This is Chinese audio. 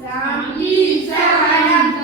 三一三。三